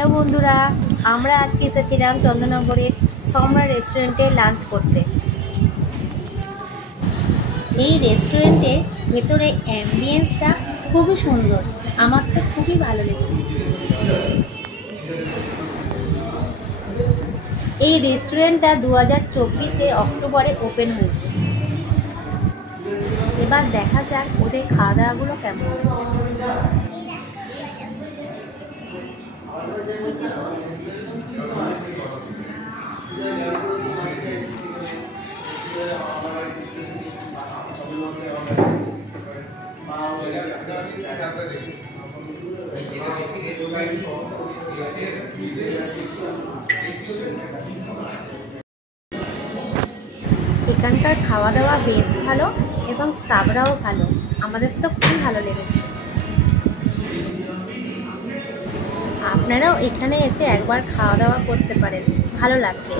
Hello বন্ধুরা, আমরা আজকে এসেছিলাম চন্দননগরে সম্রাট রেস্টুরেন্টে লাঞ্চ করতে। এই রেস্টুরেন্টের ভেতরে অ্যাম্বিয়েন্সটা খুবই সুন্দর, আমার তো খুবই ভালো লেগেছে। এই রেস্টুরেন্টটা 2024 অক্টোবরে ওপেন হয়েছে। এবার দেখা যাক ওদের খাওয়া দাওয়াগুলো কেমন। এখানকার খাওয়া দাওয়া বেশ ভালো এবং স্টাফরাও ভালো, আমাদের তো খুবই ভালো লেগেছে। আপনারাও এখানে এসে একবার খাওয়া দাওয়া করতে পারেন, ভালো লাগবে।